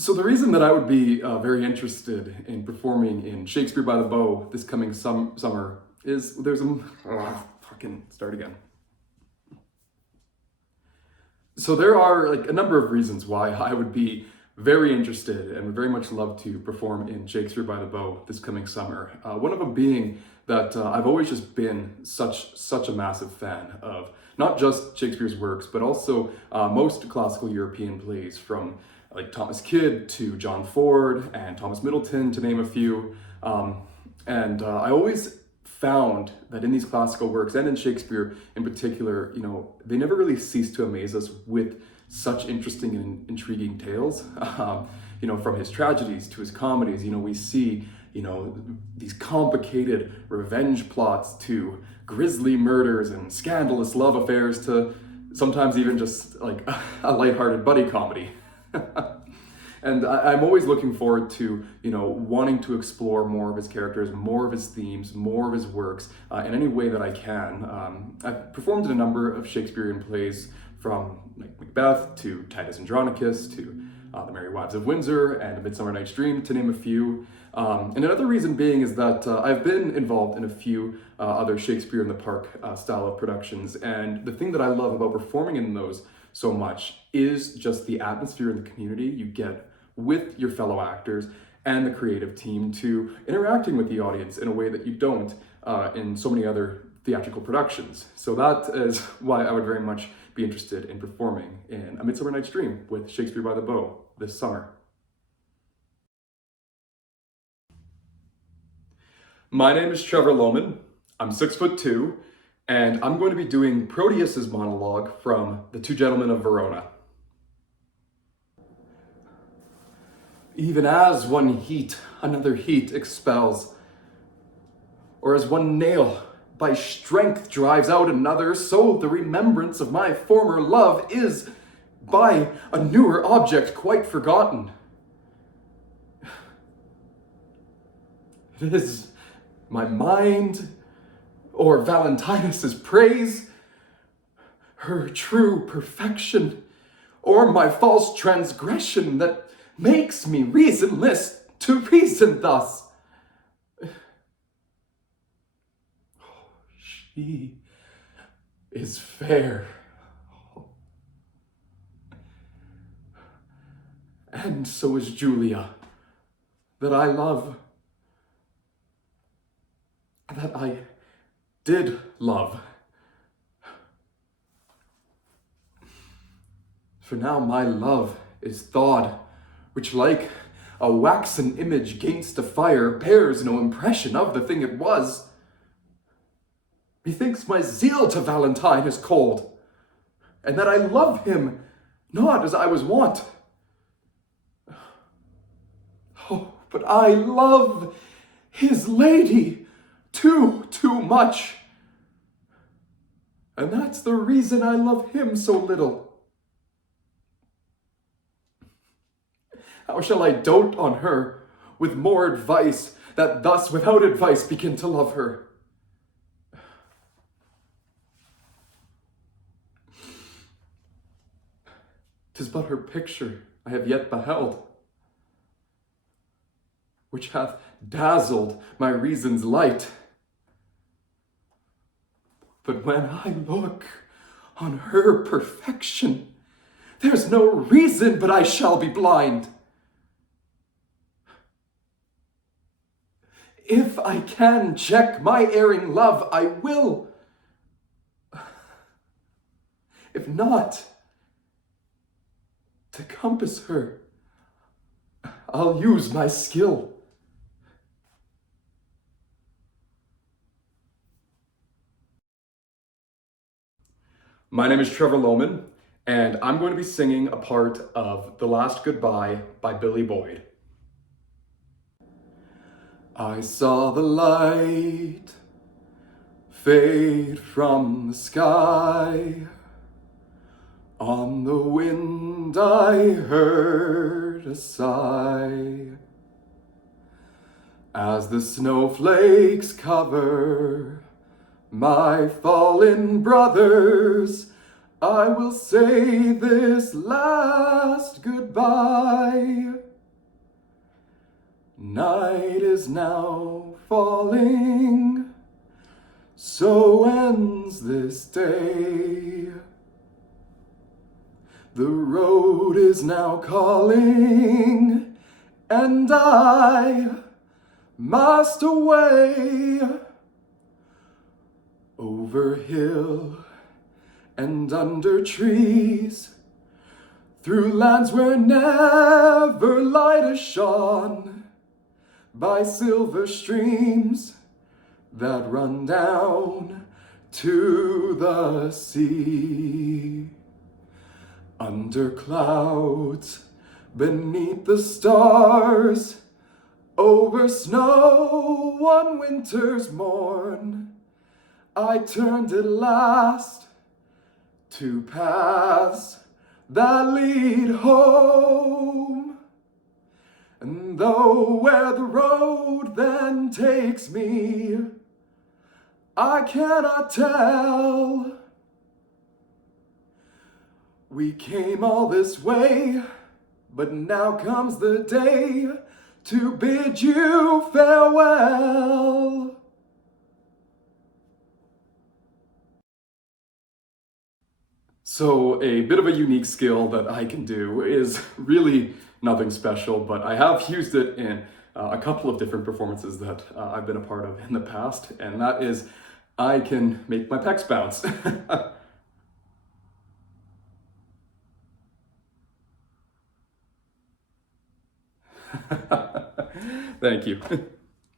So the reason that I would be very interested in performing in Shakespeare by the Bow this coming summer is fucking start again. So there are like a number of reasons why I would be very interested and would very much love to perform in Shakespeare by the Bow this coming summer. One of them being that I've always just been such a massive fan of not just Shakespeare's works, but also most classical European plays, from like Thomas Kyd to John Ford and Thomas Middleton, to name a few. I always found that in these classical works, and in Shakespeare in particular, they never really cease to amaze us with such interesting and intriguing tales. From his tragedies to his comedies, we see, these complicated revenge plots, to grisly murders and scandalous love affairs, to sometimes even just like a lighthearted buddy comedy. And I'm always looking forward to, wanting to explore more of his characters, more of his themes, more of his works in any way that I can. I've performed in a number of Shakespearean plays, from like Macbeth to Titus Andronicus to The Merry Wives of Windsor and A Midsummer Night's Dream, to name a few. And another reason being is that I've been involved in a few other Shakespeare in the Park style of productions, and the thing that I love about performing in those so much is just the atmosphere in the community you get with your fellow actors and the creative team, to interacting with the audience in a way that you don't in so many other theatrical productions. So that is why I would very much be interested in performing in A Midsummer Night's Dream with Shakespeare by the Bow this summer. My name is Trevor Loman. I'm 6'2", and I'm going to be doing Proteus's monologue from The Two Gentlemen of Verona. Even as one heat another heat expels, or as one nail by strength drives out another, so the remembrance of my former love is by a newer object quite forgotten. It is my mind, or Valentinus's praise, her true perfection, or my false transgression, that makes me reasonless to reason thus. She is fair, and so is Julia, that I love, that I did love. For now my love is thawed, which like a waxen image gainst a fire bears no impression of the thing it was. Methinks my zeal to Valentine is cold, and that I love him not as I was wont. Oh, but I love his lady too much, and that's the reason I love him so little. How shall I dote on her with more advice, that thus without advice begin to love her? 'Tis but her picture I have yet beheld, which hath dazzled my reason's light. But when I look on her perfection, there's no reason but I shall be blind. If I can check my erring love, I will. If not, to compass her, I'll use my skill. My name is Trevor Loman, and I'm going to be singing a part of The Last Goodbye by Billy Boyd. I saw the light fade from the sky. On the wind I heard a sigh. As the snowflakes cover my fallen brothers, I will say this last goodbye. Night is now falling, so ends this day. The road is now calling, and I must away. Over hill and under trees, through lands where never light has shone, by silver streams that run down to the sea. Under clouds, beneath the stars, over snow one winter's morn, I turned at last to paths that lead home. And though where the road then takes me, I cannot tell. We came all this way, but now comes the day to bid you farewell. So a bit of a unique skill that I can do is really nothing special, but I have used it in a couple of different performances that I've been a part of in the past, and that is I can make my pecs bounce. Thank you.